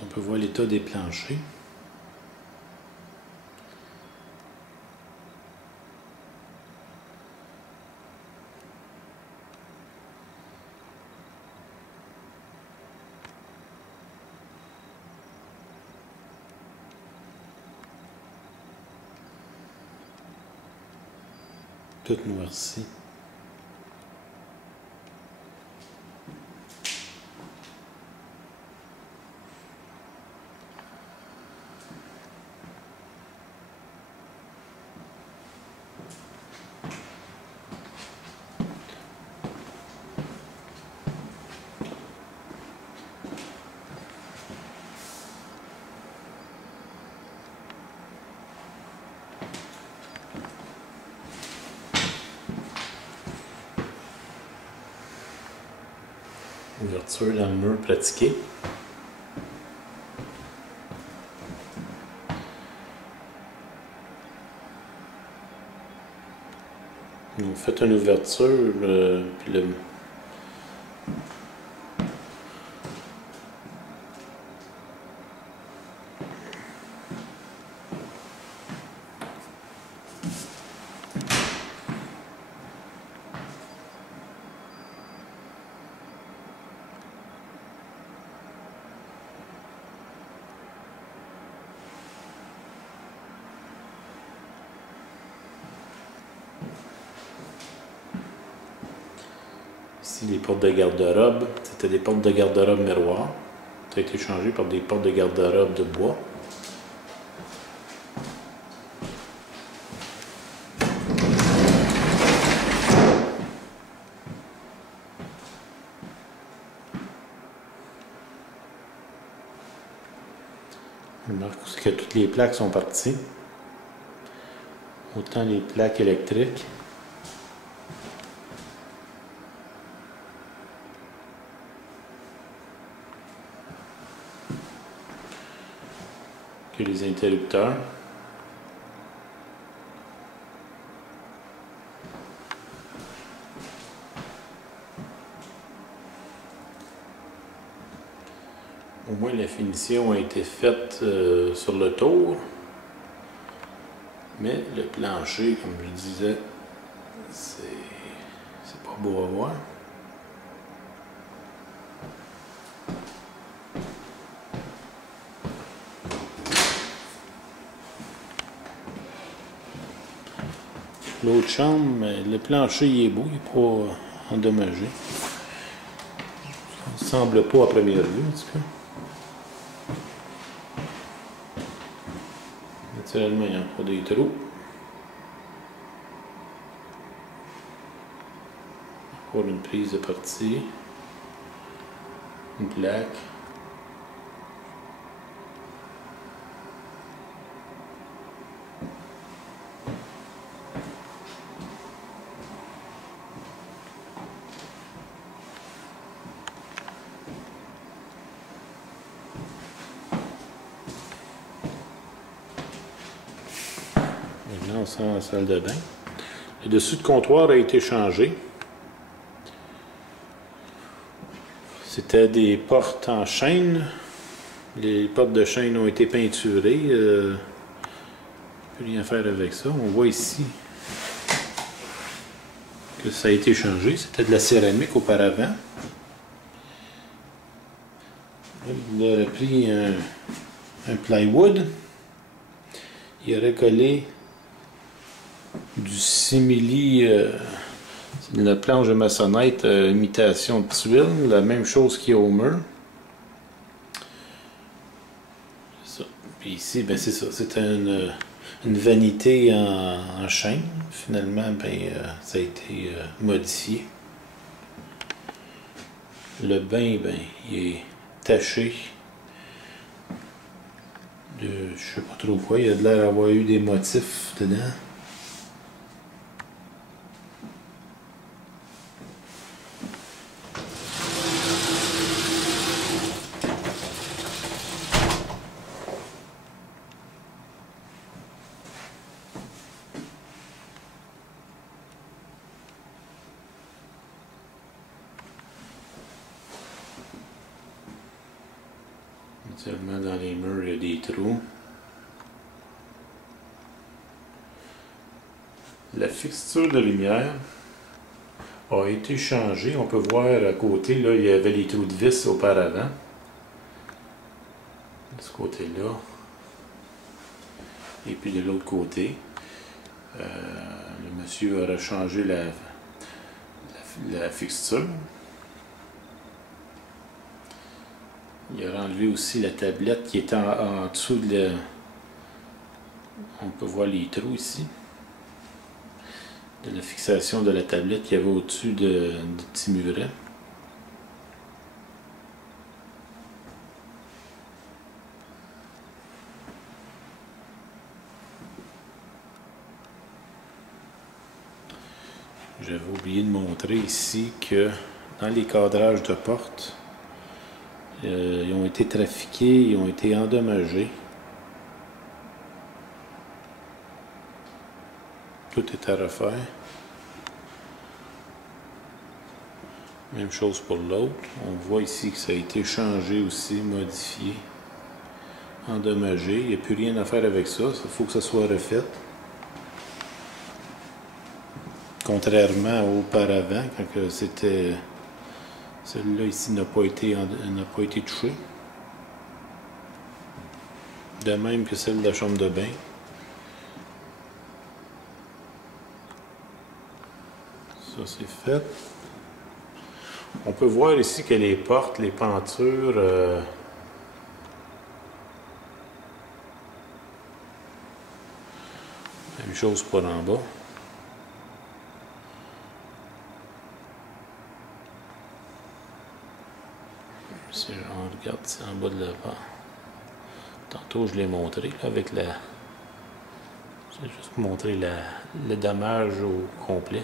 On peut voir l'état des planchers. Tout noirci. Ouverture dans le mur pratiqué. On fait une ouverture, puis le ici, les portes de garde-robe, c'était des portes de garde-robe miroir. Ça a été changé par des portes de garde-robe de bois. On remarque aussi que toutes les plaques sont parties. Autant les plaques électriques. Que les interrupteurs. Au moins la finition a été faite sur le tour. Mais le plancher, comme je disais, c'est pas beau à voir. L'autre chambre, le plancher il est beau, il n'est pas endommagé. Ça ne semble pas à première vue, en tout cas. Naturellement, il y a pas des trous. Encore une prise de partie. Une plaque. Maintenant, on sent la salle de bain. Le dessus de comptoir a été changé. C'était des portes en chêne. Les portes de chêne ont été peinturées. On ne peut rien faire avec ça. On voit ici que ça a été changé. C'était de la céramique auparavant. Là, il aurait pris un plywood. Il aurait collé du simili, la planche de maçonnette, imitation de tuile, la même chose qu'il y a au mur. Ça. Puis ici, ben c'est ça, c'était une vanité en chêne. Finalement, ben, ça a été modifié. Le bain, ben, il est taché de je sais pas trop quoi. Il a l'air d'avoir eu des motifs dedans. Éventuellement, dans les murs, il y a des trous. La fixture de lumière a été changée. On peut voir à côté, là, il y avait les trous de vis auparavant. De ce côté-là. Et puis de l'autre côté. Le monsieur a changé la fixture. Il a enlevé aussi la tablette qui était en dessous de On peut voir les trous ici. De la fixation de la tablette qu'il y avait au-dessus du petit muret. J'avais oublié de montrer ici que dans les cadrages de porte, ils ont été trafiqués, ils ont été endommagés. Tout est à refaire. Même chose pour l'autre. On voit ici que ça a été changé aussi, modifié, endommagé. Il n'y a plus rien à faire avec ça. Il faut que ça soit refait. Contrairement à auparavant, quand c'était... Celle-là ici n'a pas été touchée. De même que celle de la chambre de bain. Ça, c'est fait. On peut voir ici que les portes, les pentures... Même chose pour en bas. Si on regarde ça en bas de la porte. Tantôt, je l'ai montré là, avec la... C'est juste pour montrer le dommage au complet.